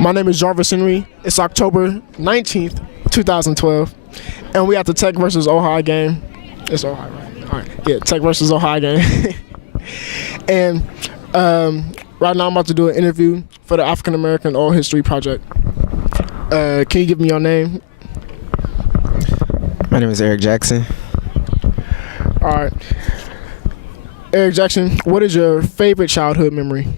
My name is Jarvis Henry. It's October 19th, 2012, and we at the Tech versus Ohio game. It's Ohio, right? All right. Yeah, Tech versus Ohio game. And right now I'm about to do an interview for the African American Oral History Project. Can you give me your name? My name is Eric Jackson. All right. Eric Jackson, what is your favorite childhood memory?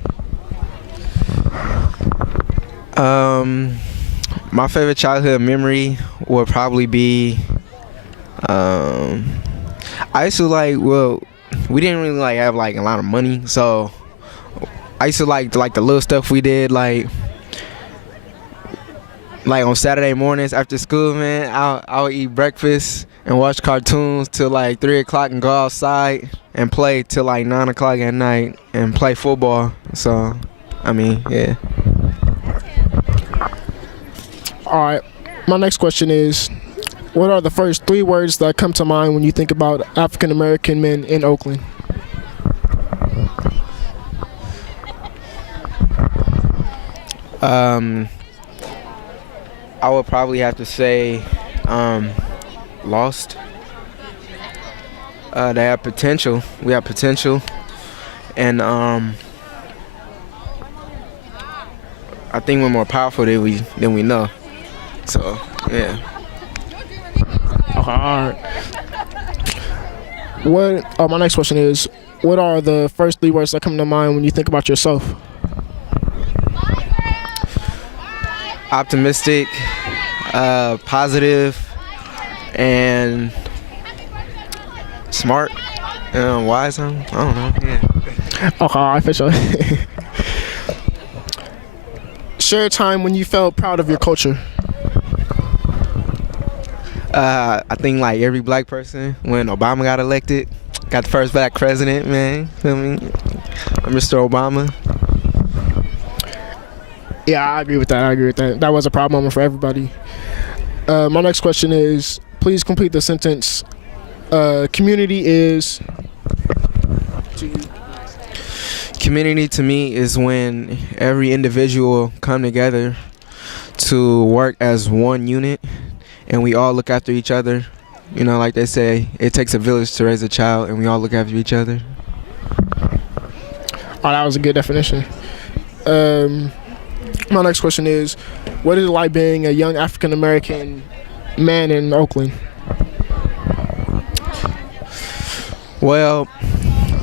My favorite childhood memory would probably be, I used to we didn't really have a lot of money, so I used to like the little stuff we did, like on Saturday mornings after school, man. I would eat breakfast and watch cartoons till 3 o'clock and go outside and play till 9 o'clock at night and play football. So, I mean, yeah. All right. My next question is, what are the first 3 words that come to mind when you think about African American men in Oakland? I would probably have to say lost. They have potential. We have potential. And I think we're more powerful than we know. So, yeah. Okay, all right. My next question is, what are the first 3 words that come to mind when you think about yourself? Optimistic, positive, and smart, and wise. I don't know. Yeah. Okay, all right, for sure. Share a time when you felt proud of your culture. I think every black person, when Obama got elected, got the first black president, man. Feel me? Mr. Obama. Yeah, I agree with that. That was a proud moment for everybody. My next question is, please complete the sentence. Community is... Community to me is when every individual come together to work as one unit, and we all look after each other. You know, like they say, it takes a village to raise a child, and we all look after each other. Oh, that was a good definition. My next question is, what is it like being a young African American man in Oakland? Well,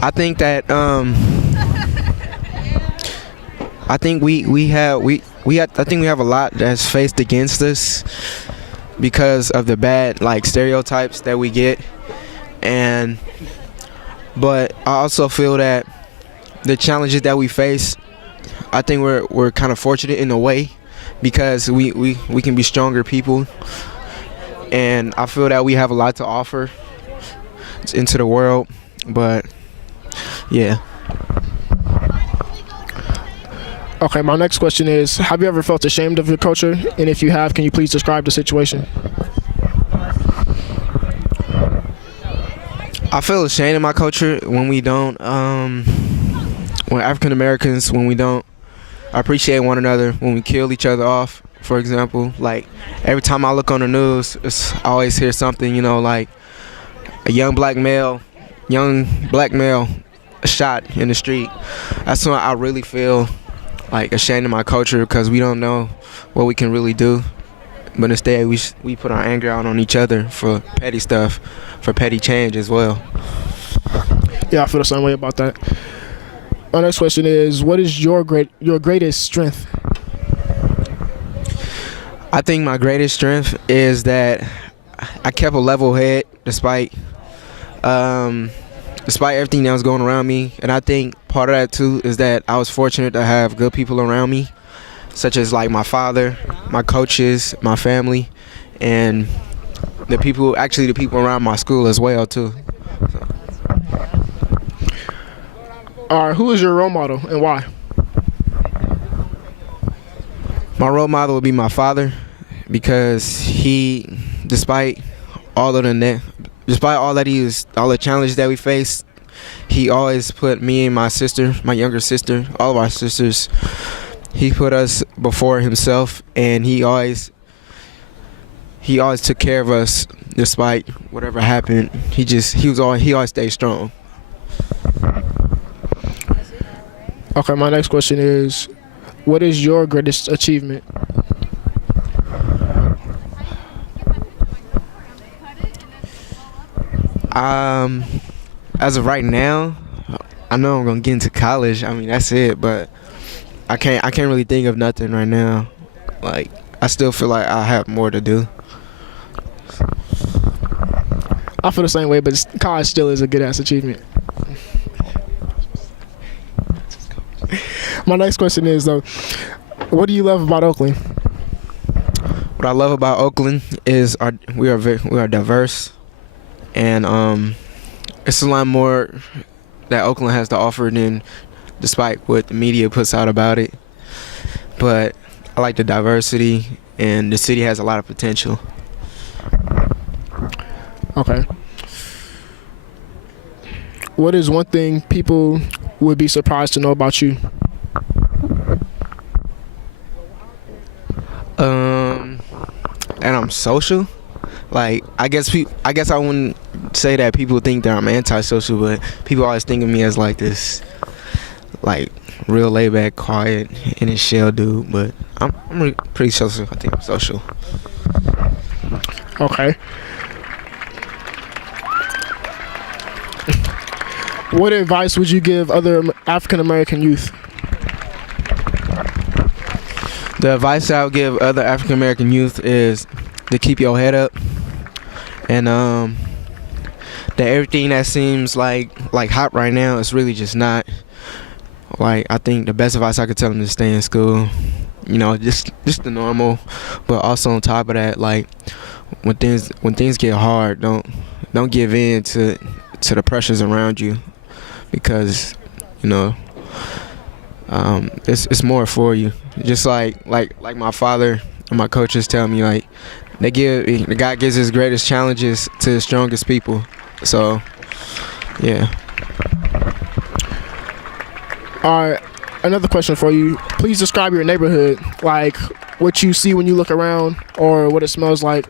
I think that I think we have a lot that's faced against us because of the bad stereotypes that we get, but I also feel that the challenges that we face, I think we're kind of fortunate in a way because we can be stronger people, and I feel that we have a lot to offer into the world. But yeah. Okay, my next question is, have you ever felt ashamed of your culture? And if you have, can you please describe the situation? I feel ashamed of my culture when we don't, when African Americans, when we don't appreciate one another, when we kill each other off, for example. Every time I look on the news, I always hear something, a young black male shot in the street. That's when I really feel ashamed of my culture, because we don't know what we can really do, but instead we put our anger out on each other for petty stuff, for petty change as well. Yeah, I feel the same way about that. My next question is, what is your greatest strength? I think my greatest strength is that I kept a level head despite everything that was going around me. And I think part of that too is that I was fortunate to have good people around me, such as my father, my coaches, my family, and the people around my school as well too. So. All right, who is your role model and why? My role model would be my father, because he, despite all the challenges that we faced, he always put me and my sister, my younger sister, all of our sisters, he put us before himself, and he always took care of us despite whatever happened. He always stayed strong. Okay, my next question is, what is your greatest achievement? As of right now, I know I'm gonna get into college. I mean, that's it, but I can't really think of nothing right now. Like, I still feel like I have more to do. I feel the same way, but college still is a good ass achievement. My next question is though, what do you love about Oakland? What I love about Oakland is we are diverse, and it's a lot more that Oakland has to offer than despite what the media puts out about it. But I like the diversity, and the city has a lot of potential. Okay. What is one thing people would be surprised to know about you? And I'm social. Like, I guess I wouldn't say that people think that I'm antisocial, but people always think of me as like this, like, real laid back, quiet, in his shell dude. But I'm pretty social. I think I'm social. Okay. What advice would you give other African American youth? The advice I would give other African American youth is to keep your head up, and that everything that seems like hot right now is really just not. Like, I think the best advice I could tell them is stay in school, just the normal, but also on top of that, like, when things get hard, don't give in to the pressures around you, because it's more for you. Just like my father and my coaches tell me, like, the God gives his greatest challenges to the strongest people. So, yeah. All right, another question for you. Please describe your neighborhood, like what you see when you look around, or what it smells like,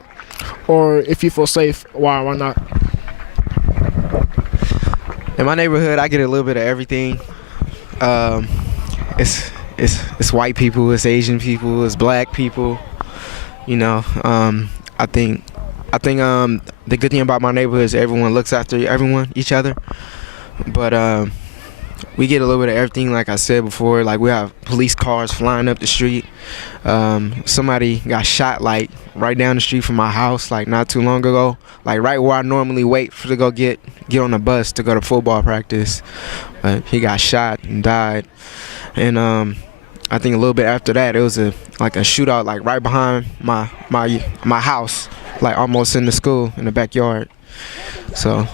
or if you feel safe, why or why not. In my neighborhood, I get a little bit of everything. It's white people, it's Asian people, it's black people. I think the good thing about my neighborhood is everyone looks after each other. But we get a little bit of everything, like I said before. Like, we have police cars flying up the street. Somebody got shot, like, right down the street from my house, like, not too long ago. Like, right where I normally wait to go get on the bus to go to football practice. He got shot and died. And I think a little bit after that, it was a shootout, like, right behind my house, like, almost in the school in the backyard. So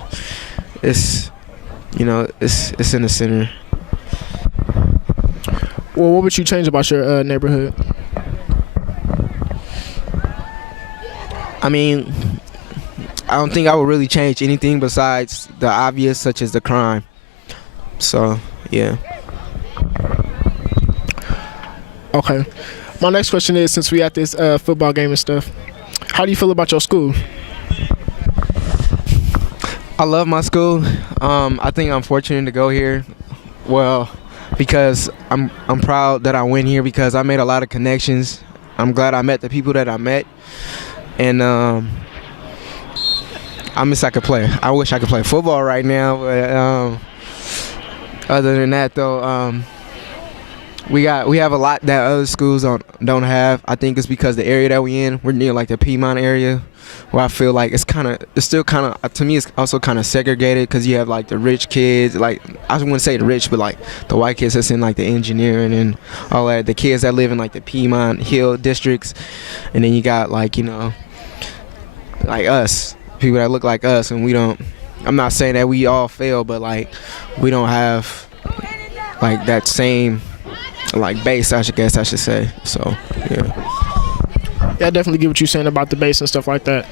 it's it's in the center. Well, what would you change about your neighborhood? I mean, I don't think I would really change anything besides the obvious, such as the crime. So, yeah. Okay. My next question is, since we at this football game and stuff, how do you feel about your school? I love my school. I think I'm fortunate to go here. Well, because I'm proud that I went here, because I made a lot of connections. I'm glad I met the people that I met, and I wish I could play football right now, but other than that, though, we have a lot that other schools don't have. I think it's because the area that we're near, like, the Piedmont area, where I feel like it's still kind of, to me, it's also kind of segregated, because you have, like, the rich kids, like, I wouldn't say the rich, but, like, the white kids that's in, like, the engineering and all that, the kids that live in, like, the Piedmont Hill districts, and then you got, like, like us, people that look like us, and we don't. I'm not saying that we all fail, but, like, we don't have, like, that same, like, base, I should say. So, yeah. Yeah, I definitely get what you're saying about the base and stuff like that.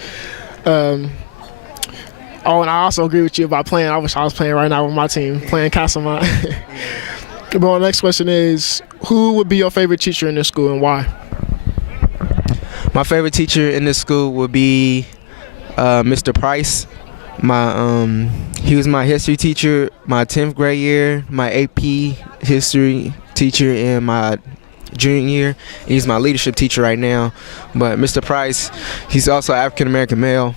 And I also agree with you about playing. I wish I was playing right now with my team, playing Castlemont. Well, next question is, who would be your favorite teacher in this school and why? My favorite teacher in this school would be Mr. Price. He was my history teacher my 10th grade year, my AP history teacher in my junior year. He's my leadership teacher right now. But Mr. Price, he's also African American male,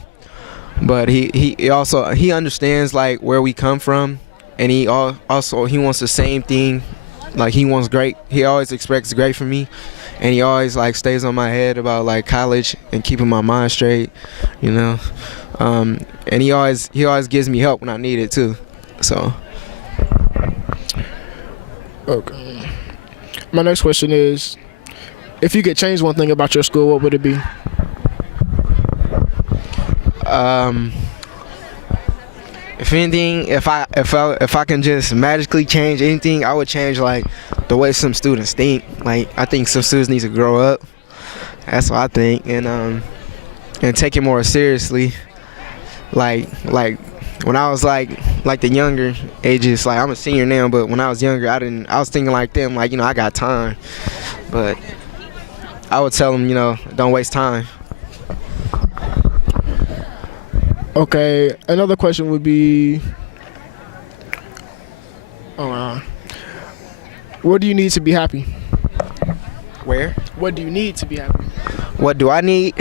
but he also understands like where we come from, and he wants the same thing. Like he wants great. He always expects great from me, and he always like stays on my head about like college and keeping my mind straight, you know. And he always gives me help when I need it too. So. Okay. My next question is, if you could change one thing about your school, what would it be? If anything, if I can just magically change anything, I would change like the way some students think. Like I think some students need to grow up. That's what I think, and take it more seriously. Like when I was like the younger ages, like I'm a senior now, but when I was younger, I was thinking like them, like, you know, I got time, but I would tell them, you know, don't waste time. Okay, another question would be, what do you need to be happy? Where? What do you need to be happy? What do I need?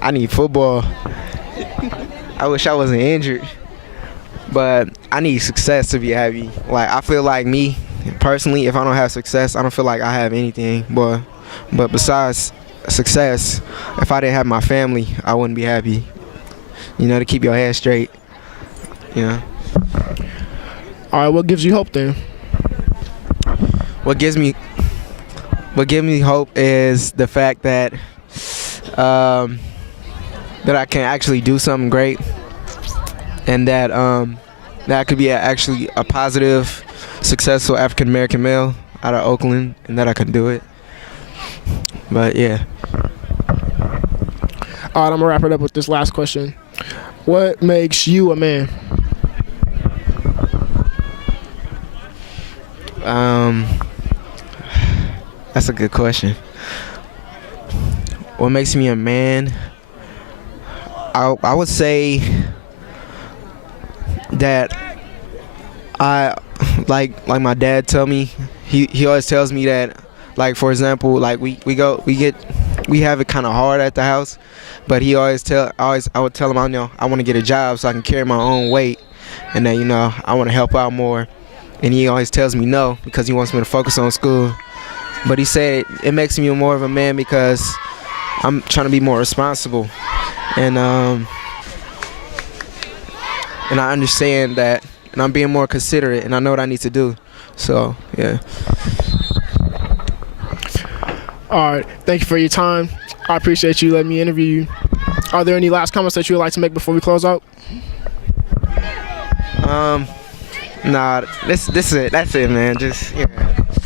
I need football. I wish I wasn't injured, but I need success to be happy. Like I feel like me personally, if I don't have success, I don't feel like I have anything. But besides success, if I didn't have my family, I wouldn't be happy. You know, to keep your head straight. You know. All right, what gives you hope then? What gives me hope is the fact that that I can actually do something great, and that I could be actually a positive, successful African American male out of Oakland, and that I can do it. But yeah. All right, I'm gonna wrap it up with this last question. What makes you a man? That's a good question. What makes me a man? I would say that I like my dad tell me, he always tells me that, like, for example, like we have it kind of hard at the house, but I would tell him, I want to get a job so I can carry my own weight, and that, you know, I want to help out more, and he always tells me no because he wants me to focus on school. But he said it makes me more of a man because I'm trying to be more responsible, and I understand that, and I'm being more considerate, and I know what I need to do. So yeah. All right, thank you for your time. I appreciate you letting me interview you. Are there any last comments that you would like to make before we close out? Nah, this is it. That's it, man. Just yeah.